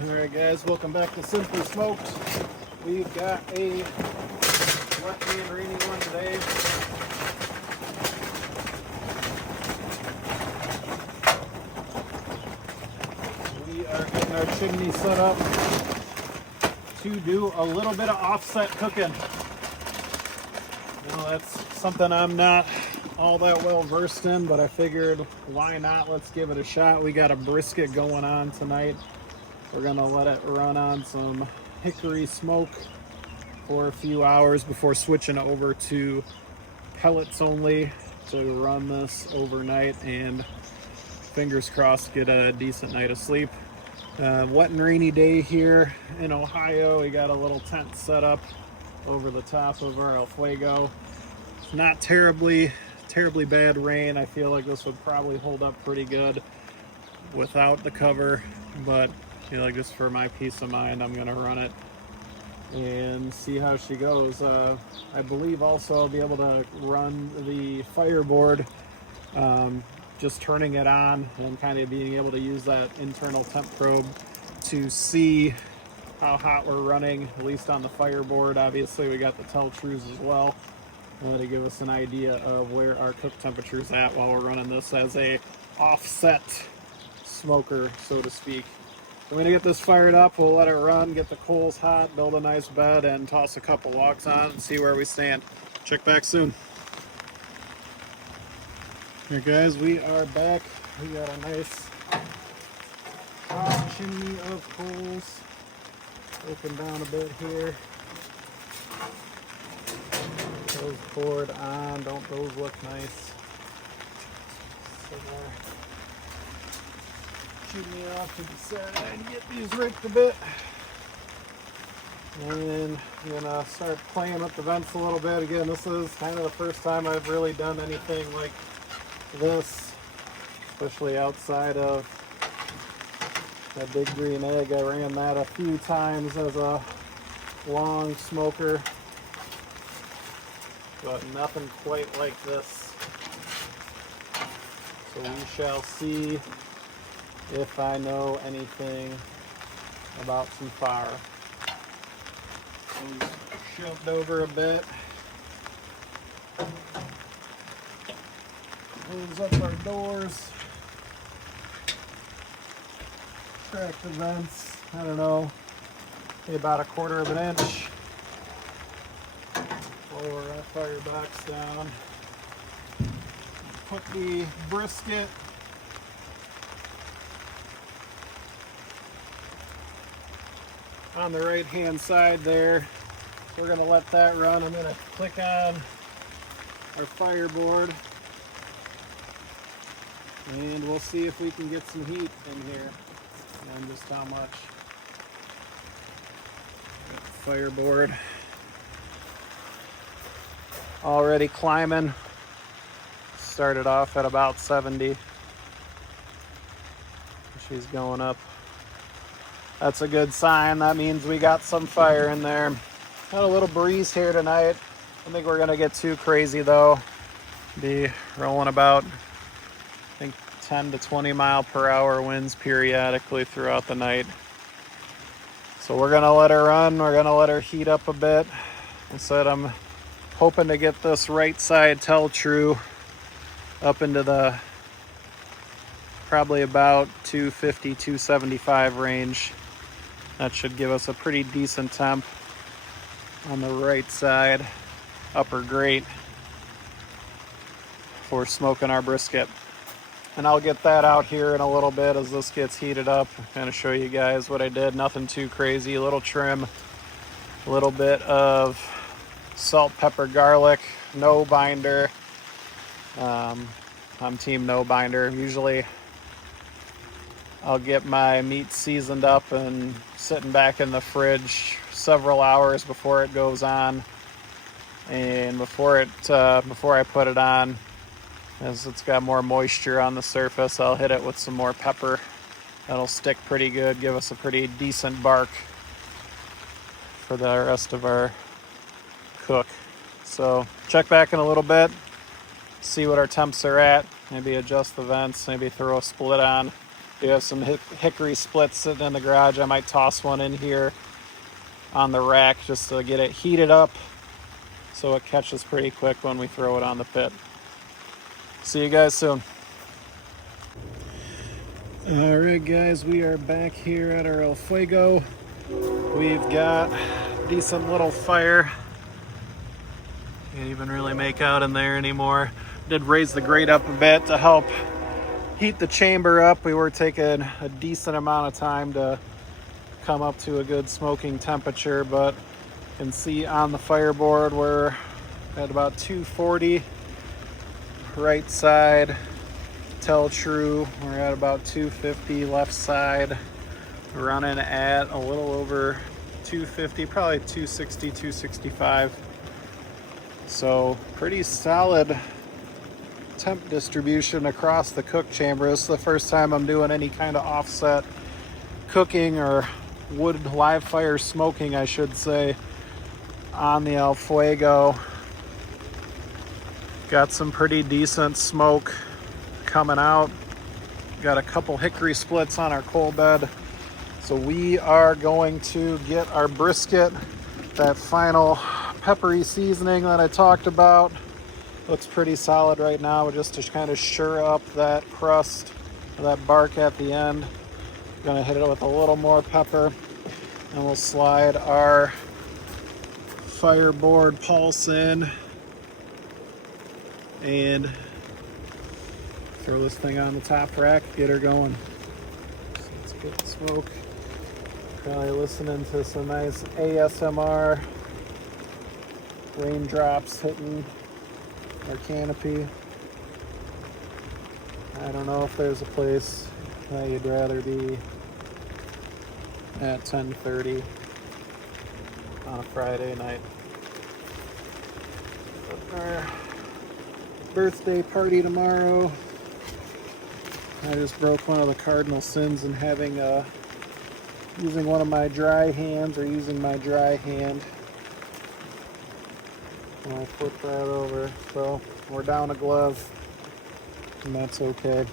Alright guys, welcome back to Simply Smoked. We've got a wet and rainy one today. We are getting our chimney set up to do a little bit of offset cooking. Now that's something I'm not all that well versed in, but I figured why not? Let's give it a shot. We got a brisket going on tonight. We're gonna let it run on some hickory smoke for a few hours before switching over to pellets only to run this overnight and fingers crossed get a decent night of sleep. Wet and rainy day here in Ohio. We got a little tent set up over the top of our Fuego. It's not terribly bad rain. I feel like this would probably hold up pretty good without the cover, but I feel like just for my peace of mind, I'm gonna run it and see how she goes. I believe also I'll be able to run the fireboard, just turning it on and kind of being able to use that internal temp probe to see how hot we're running, at least on the fireboard. Obviously we got the tell trues as well, to give us an idea of where our cook temperature is at while we're running this as a offset smoker, so to speak. We're gonna get this fired up, we'll let it run, get the coals hot, build a nice bed, and toss a couple logs on and see where we stand. Check back soon. Here guys, we are back. We got a nice hot chimney of coals. Open down a bit here. Those poured on, don't those look nice? So there. Chimney off to the side and get these raked a bit. And then I'm gonna start playing with the vents a little bit. Again, this is kind of the first time I've really done anything like this, especially outside of that big green egg. I ran that a few times as a long smoker, but nothing quite like this. So we shall see if I know anything about some fire. Those shoved over a bit. Close up our doors. Crack the vents, I don't know, maybe about 1/4 of an inch. Lower our firebox down. Put the brisket on the right hand side there. We're gonna let that run. I'm gonna click on our fireboard and we'll see if we can get some heat in here and just how much. Fireboard already climbing. Started off at about 70. She's going up. That's a good sign. That means we got some fire in there. Got a little breeze here tonight. I don't think we're gonna get too crazy though. Be rolling about, I think, 10 to 20 mile per hour winds periodically throughout the night. So we're gonna let her run. We're gonna let her heat up a bit. I said I'm hoping to get this right side tell true up into the probably about 250, 275 range. That should give us a pretty decent temp on the right side, upper grate, for smoking our brisket. And I'll get that out here in a little bit as this gets heated up. I'm going to show you guys what I did. Nothing too crazy, a little trim, a little bit of salt, pepper, garlic, no binder. I'm team no binder. Usually I'll get my meat seasoned up and sitting back in the fridge several hours before it goes on. And before I put it on, as it's got more moisture on the surface, I'll hit it with some more pepper. That'll stick pretty good, give us a pretty decent bark for the rest of our cook. So check back in a little bit, see what our temps are at, maybe adjust the vents, maybe throw a split on, Do have some hickory splits sitting in the garage. I might toss one in here on the rack just to get it heated up so it catches pretty quick when we throw it on the pit. See you guys soon. All right, guys, we are back here at our El Fuego. We've got a decent little fire. Can't even really make out in there anymore. Did raise the grate up a bit to help heat the chamber up. We were taking a decent amount of time to come up to a good smoking temperature, but you can see on the fireboard we're at about 240. Right side, tell true, we're at about 250. Left side, running at a little over 250, probably 260, 265. So pretty solid temp distribution across the cook chamber. This is the first time I'm doing any kind of offset cooking or wood live fire smoking, I should say, on the El Fuego. Got some pretty decent smoke coming out. Got a couple hickory splits on our coal bed. So we are going to get our brisket, that final peppery seasoning that I talked about. Looks pretty solid right now, just to kind of sure up that crust, that bark at the end. Gonna hit it with a little more pepper, and we'll slide our fireboard pulse in and throw this thing on the top rack, get her going. So let's get the smoke. Probably listening to some nice ASMR, raindrops hitting our canopy. I don't know if there's a place that you'd rather be at 10:30 on a Friday night. Our birthday party tomorrow. I just broke one of the cardinal sins in having using one of my dry hands, or using my dry hand. And I flip that over, so we're down a glove, and that's okay.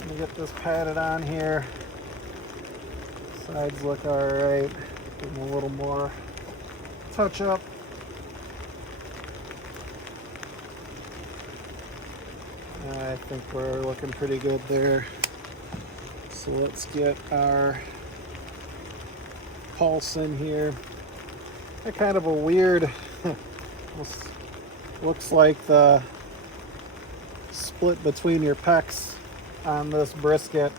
Let me get this patted on here. Sides look alright. Give them a little more touch up. I think we're looking pretty good there. So let's get our pulse in here. They're kind of a weird, looks like the split between your pecs on this brisket.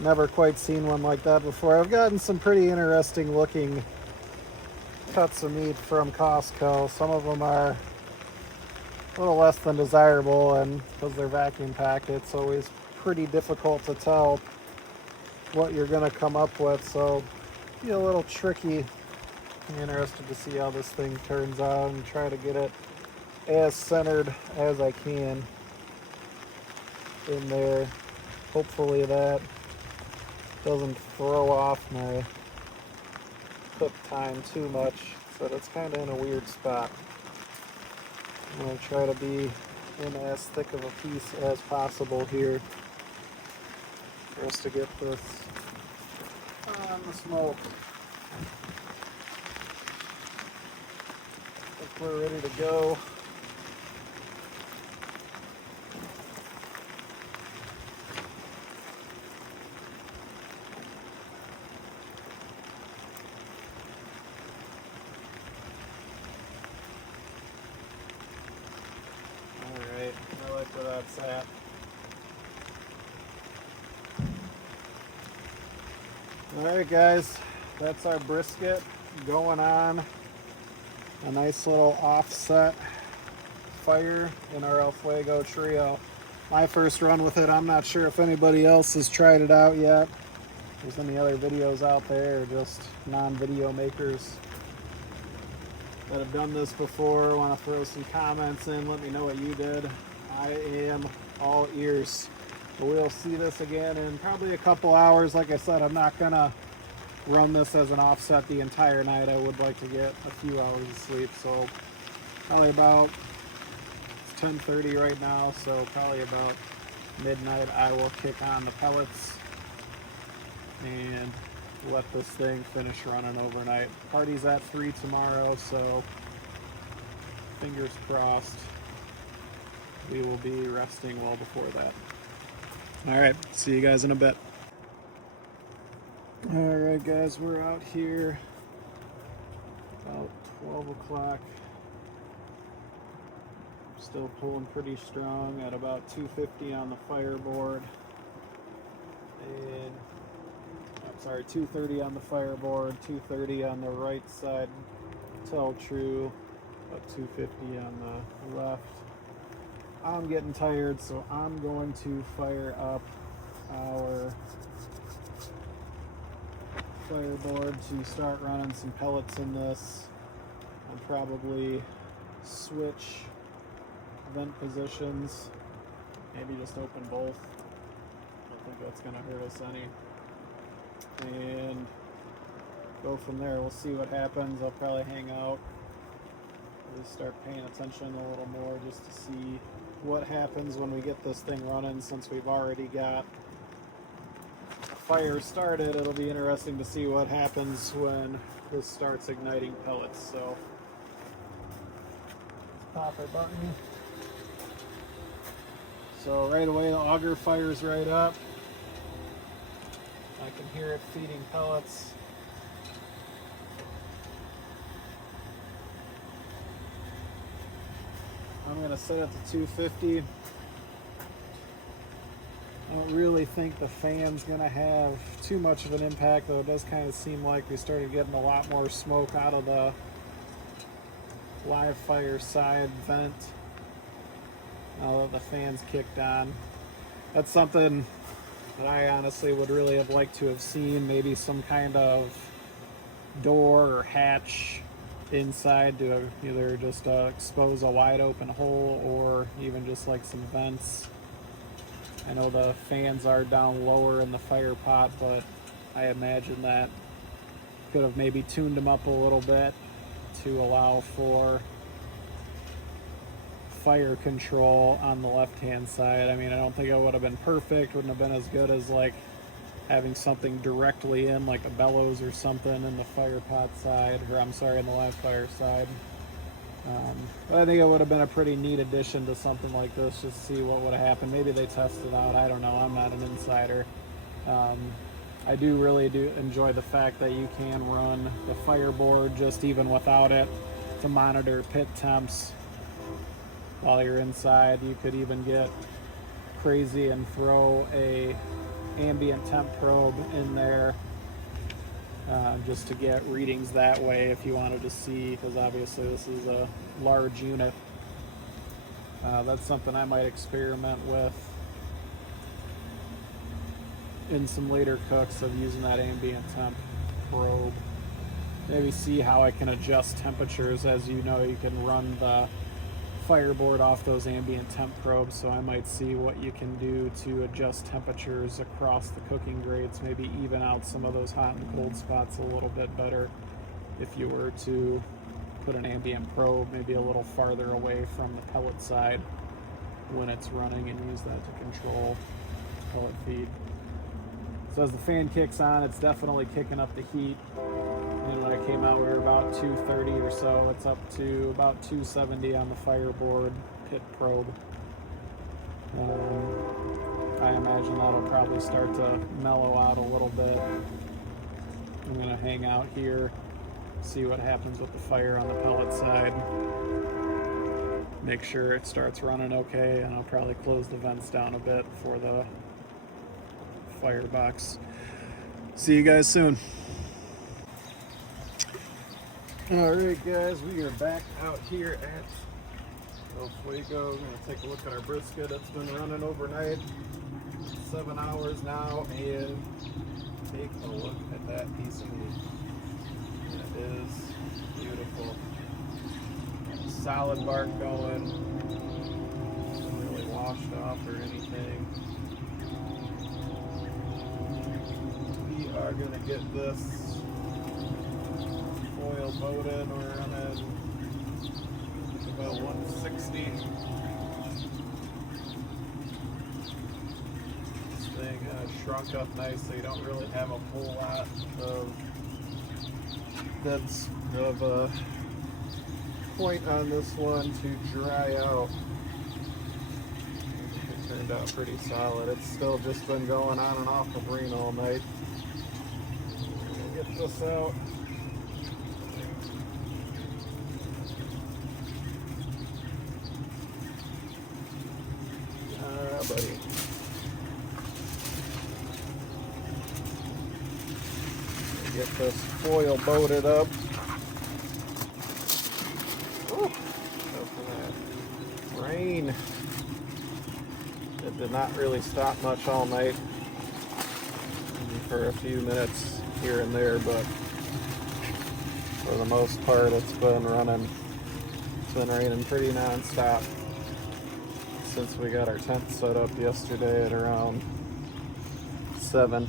Never quite seen one like that before. I've gotten some pretty interesting looking cuts of meat from Costco. Some of them are a little less than desirable, and because they're vacuum packed, it's always pretty difficult to tell what you're going to come up with, so be a little tricky. I'm interested to see how this thing turns out and try to get it as centered as I can in there. Hopefully that doesn't throw off my cook time too much, so it's kind of in a weird spot. I'm going to try to be in as thick of a piece as possible here for us to get this on the smoke. I think we're ready to go. Alright, I like where that's at. Alright guys, that's our brisket going on a nice little offset fire in our El Fuego Trio. My first run with it. I'm not sure if anybody else has tried it out yet. If there's any other videos out there, or just non-video makers that have done this before, want to throw some comments in, let me know what you did. I am all ears. But we'll see this again in probably a couple hours. Like I said, I'm not gonna run this as an offset the entire night. I would like to get a few hours of sleep, so probably about, it's 10:30 right now, so probably about midnight, I will kick on the pellets and let this thing finish running overnight. Party's at 3 tomorrow, so fingers crossed we will be resting well before that. All right, see you guys in a bit. All right, guys, we're out here about 12 o'clock. Still pulling pretty strong at about 250 on the fireboard. And I'm sorry, 230 on the fireboard, 230 on the right side, tell true, about 250 on the left. I'm getting tired, so I'm going to fire up our fireboard to start running some pellets in this. I'll probably switch vent positions, maybe just open both. I don't think that's going to hurt us any. And go from there. We'll see what happens. I'll probably hang out, really start paying attention a little more just to see what happens when we get this thing running. Since we've already got a fire started, it'll be interesting to see what happens when this starts igniting pellets. So let's pop our button. So right away the auger fires right up. I can hear it feeding pellets. I'm going to set it to 250. I don't really think the fan's going to have too much of an impact, though it does kind of seem like we started getting a lot more smoke out of the live fire side vent now that the fan's kicked on. That's something that I honestly would really have liked to have seen, maybe some kind of door or hatch inside to either just expose a wide open hole or even just like some vents. I know the fans are down lower in the fire pot, but I imagine that could have maybe tuned them up a little bit to allow for fire control on the left hand side. I mean, I don't think it would have been perfect, wouldn't have been as good as like having something directly in, like a bellows or something in the fire pot side, or I'm sorry, in the live fire side. But I think it would have been a pretty neat addition to something like this, just to see what would have happened. Maybe they tested out, I don't know, I'm not an insider. I really do enjoy the fact that you can run the fireboard just even without it to monitor pit temps while you're inside. You could even get crazy and throw a ambient temp probe in there just to get readings that way if you wanted to see, because obviously this is a large unit. That's something I might experiment with in some later cooks, of using that ambient temp probe. Maybe see how I can adjust temperatures. As you know, you can run the fireboard off those ambient temp probes, so I might see what you can do to adjust temperatures across the cooking grades, maybe even out some of those hot and cold spots a little bit better if you were to put an ambient probe maybe a little farther away from the pellet side when it's running, and use that to control pellet feed. So as the fan kicks on, it's definitely kicking up the heat. And when I came out, we were about 230 or so. It's up to about 270 on the fireboard pit probe. I imagine that'll probably start to mellow out a little bit. I'm going to hang out here, see what happens with the fire on the pellet side. Make sure it starts running okay, and I'll probably close the vents down a bit for the firebox. See you guys soon. Alright guys, we are back out here at El Fuego. We're going to take a look at our brisket. It's been running overnight, 7 hours now, and take a look at that piece of meat. It is beautiful. Solid bark going, not really washed off or anything. We are going to get this foil boated. We're running about 160. kind of shrunk up nice, so you don't really have a whole lot of point on this one to dry out. It turned out pretty solid. It's still just been going on and off the brine all night. Get this out. Buddy. Get this foil boated up. Ooh, go for that rain. It did not really stop much all night. Maybe for a few minutes here and there, but for the most part it's been running. It's been raining pretty non-stop since we got our tent set up yesterday at around 7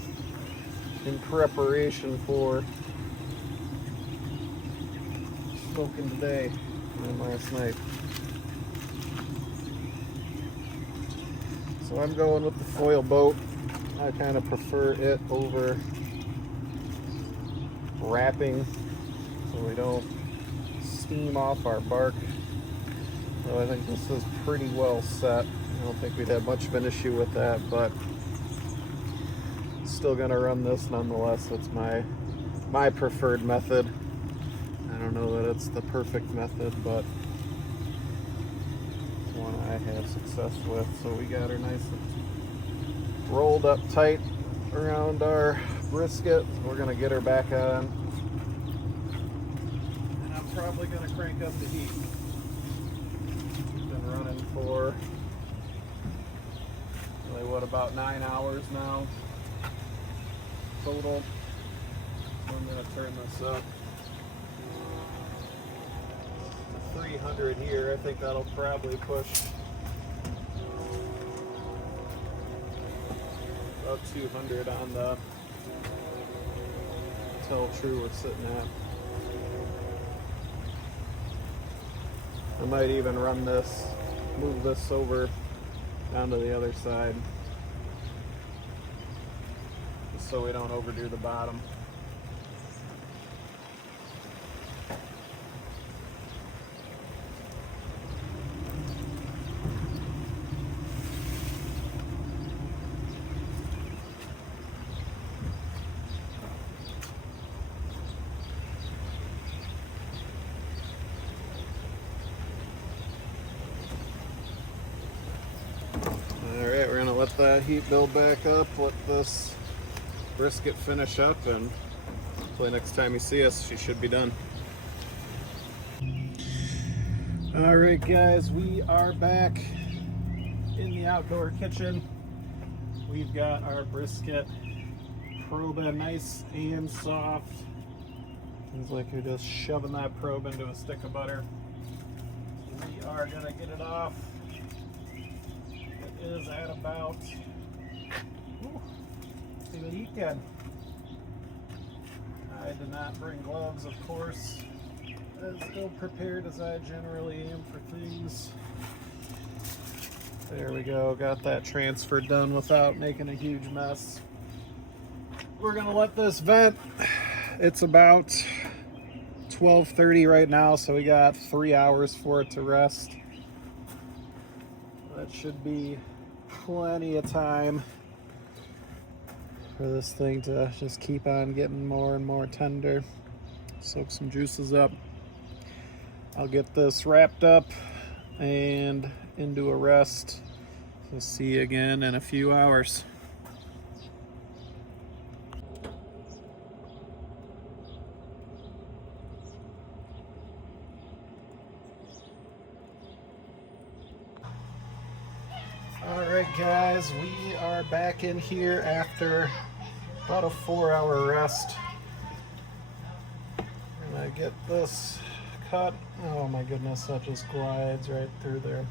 in preparation for smoking today and last night. So I'm going with the foil boat. I kind of prefer it over wrapping so we don't steam off our bark. So I think this is pretty well set. I don't think we'd have much of an issue with that, but still gonna run this nonetheless. It's my preferred method. I don't know that it's the perfect method, but it's one I have success with. So we got her nice and rolled up tight around our brisket. We're gonna get her back on, and I'm probably gonna crank up the heat. Been running for really, what, about 9 hours now total. I'm going to turn this up to 300 here. I think that'll probably push about 200 on the tell true we're sitting at. I might even run this, move this over down to the other side, just so we don't overdo the bottom. Alright, we're going to let that heat build back up, let this brisket finish up, and hopefully next time you see us, she should be done. Alright guys, we are back in the outdoor kitchen. We've got our brisket probing nice and soft. Seems like you're just shoving that probe into a stick of butter. We are going to get it off. Is at about, see the heat again. I did not bring gloves, of course. As ill prepared as I generally am for things. There we go, got that transfer done without making a huge mess. We're gonna let this vent. It's about 12:30 right now, so we got 3 hours for it to rest. That should be plenty of time for this thing to just keep on getting more and more tender. Soak some juices up. I'll get this wrapped up and into a rest. So see you again in a few hours. Alright guys, we are back in here after about a 4-hour rest. I'm gonna get this cut. Oh my goodness, that just glides right through there.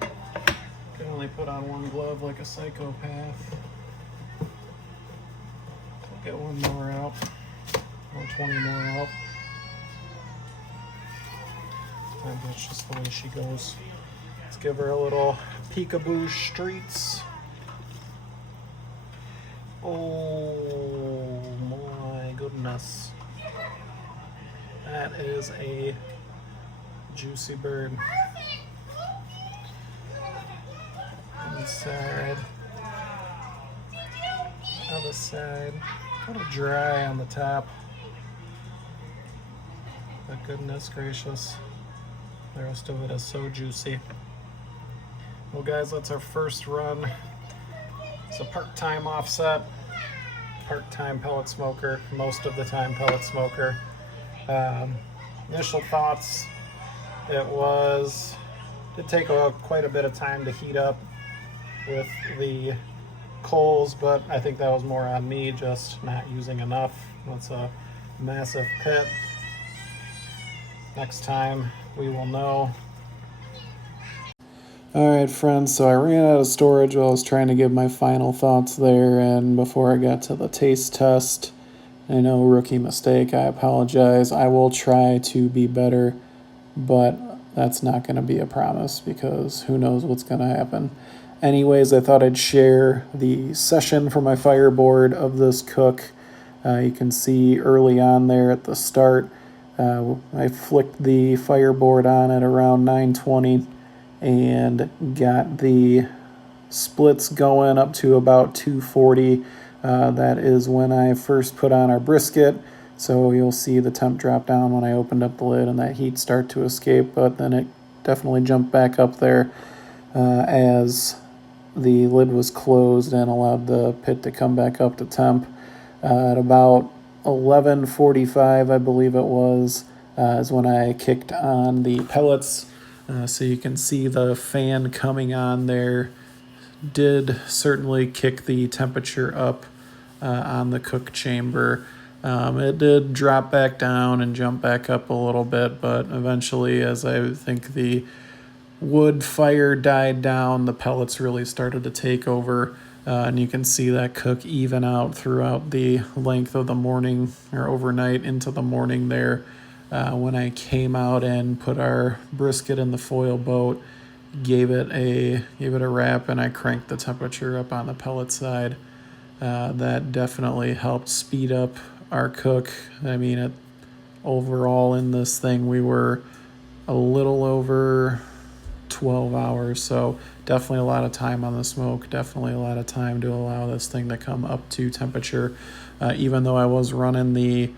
Can only put on one glove like a psychopath. I'll get one more out, or 20 more out. And that's just the way she goes. Let's give her a little peekaboo streets. Oh my goodness. That is a juicy bird. Inside. Other side. A little dry on the top. But goodness gracious. The rest of it is so juicy. Well guys, that's our first run. It's a part-time offset, part-time pellet smoker, most of the time pellet smoker. Initial thoughts, did take quite a bit of time to heat up with the coals, but I think that was more on me just not using enough. That's a massive pit. Next time we will know. Alright friends, so I ran out of storage while I was trying to give my final thoughts there, and before I got to the taste test, I know, rookie mistake, I apologize. I will try to be better, but that's not going to be a promise because who knows what's going to happen. Anyways, I thought I'd share the session for my fireboard of this cook. You can see early on there at the start, I flicked the fireboard on at around 9:20 and got the splits going up to about 240. That is when I first put on our brisket, so you'll see the temp drop down when I opened up the lid and that heat start to escape, but then it definitely jumped back up there as the lid was closed and allowed the pit to come back up to temp. At about 11:45, I believe it was, is when I kicked on the pellets. So you can see the fan coming on there did certainly kick the temperature up on the cook chamber. It did drop back down and jump back up a little bit, but eventually, as I think the wood fire died down, the pellets really started to take over, and you can see that cook even out throughout the length of the morning or overnight into the morning there. When I came out and put our brisket in the foil boat, gave it a wrap, and I cranked the temperature up on the pellet side. That definitely helped speed up our cook. I mean, overall in this thing, we were a little over 12 hours, so definitely a lot of time on the smoke, definitely a lot of time to allow this thing to come up to temperature. Even though I was running the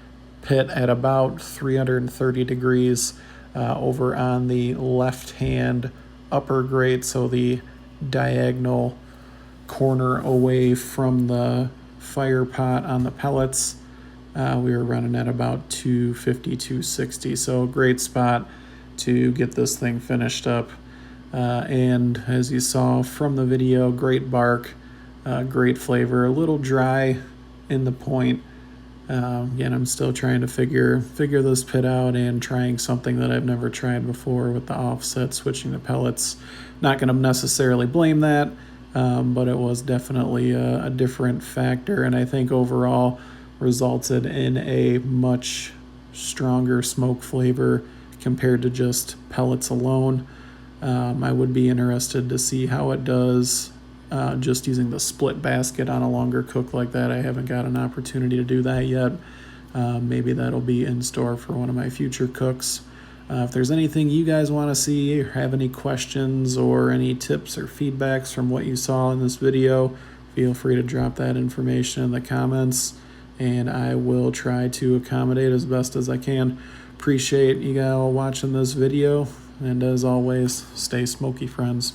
pit at about 330 degrees over on the left hand upper grate, so the diagonal corner away from the fire pot on the pellets. We were running at about 250, 260, so a great spot to get this thing finished up. And as you saw from the video, great bark, great flavor, a little dry in the point. Again, I'm still trying to figure this pit out and trying something that I've never tried before with the offset, switching to pellets. Not going to necessarily blame that, but it was definitely a different factor, and I think overall resulted in a much stronger smoke flavor compared to just pellets alone. I would be interested to see how it does just using the split basket on a longer cook like that. I haven't got an opportunity to do that yet. Maybe that'll be in store for one of my future cooks. If there's anything you guys want to see or have any questions or any tips or feedbacks from what you saw in this video, feel free to drop that information in the comments, and I will try to accommodate as best as I can. Appreciate you guys all watching this video, and as always, stay smoky, friends.